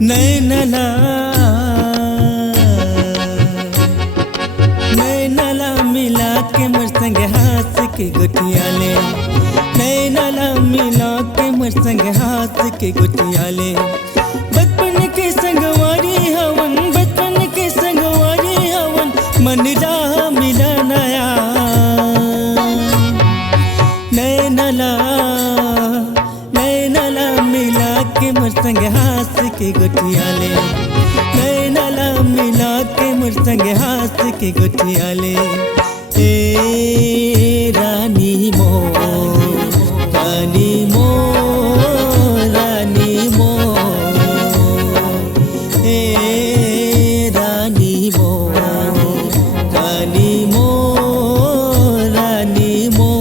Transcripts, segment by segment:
नैनला नैनला मिला के मोर संग हाथ के गुटिया ले, नैनला मिला के मोर संग हाथ के गुटिया ले। बचपन के संगवारी हवन, बचपन के संगवारी हवन, मन राह मिला नया। नैनला नैनला मिला के मोर संग हाथ के गुटिया ले, नैनला मिला के मोर संग हाथ के गुटिया ले। ए रानी मोर, रानी मोर, रानी मोर, ए रानी मोर, रानी मोर, रानी मोर।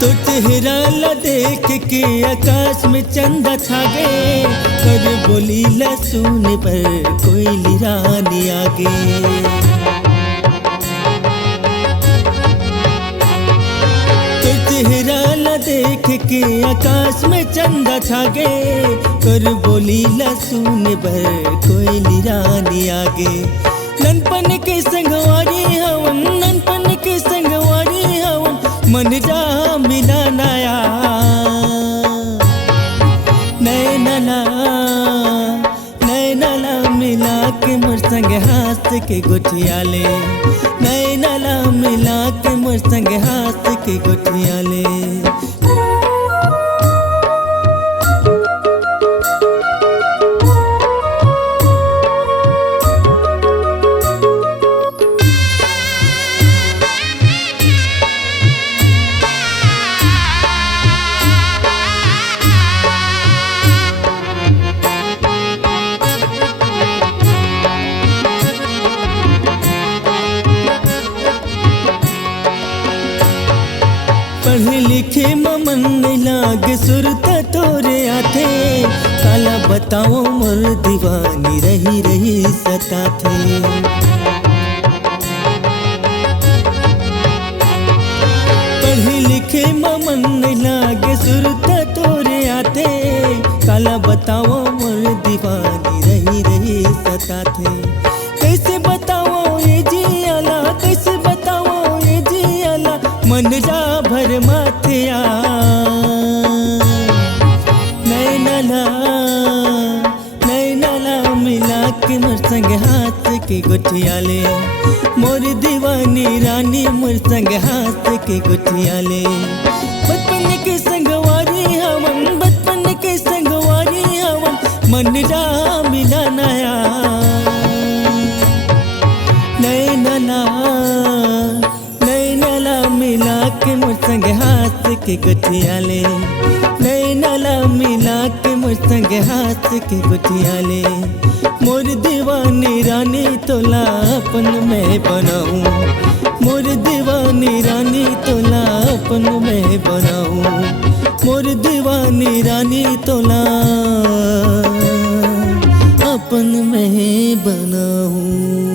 तो चेहरा ला देख के आकाश में चंदा छा गए, कर बोली ला सुने पर कोई रानी आगे। तो चेहरा ला देख के आकाश में चंदा छा गए, कर बोली ला सुने पर कोई रानी आगे। ननपन के संगवारी हवन, ननपन के संगवारी हवन, मन जा मिला नया। नैनला नैनला मिला के मोर संग हाथ के गुटिया ले, नैनला मिला के मोर संग हाथ के गुटिया ले। पढ़े लिखे मन लागे सुरता तोरे आथे, काला बताओ मोर दीवानी रही रही सताथे। पढ़े लिखे मन लागे सुरता तोरे आथे, काला बताओ मोर दीवानी रही रही सताथे। कैसे बताओ ये जियाला, कैसे बताओ ये जियाला, मन जा भर माथिया। नैनला नैनला मिला के मोर संग हाथ के गुटिया ले, मोर दीवानी रानी मोर संग हाथ के गुटिया ले। बचपन के संगवारी हवन, बचपन के संगवारी हवन, मन जा मिला नया। नैनला नैनला मिला के मोर संग हाथ के गुटिया ले, नैनला मिला के मोर संग हाथ के गुटिया ले। मोर दीवानी रानी तोला अपन में बनाऊं, मोर दीवानी रानी तोला अपन में बनाऊं, मोर दीवानी रानी तोला अपन में बनाऊं।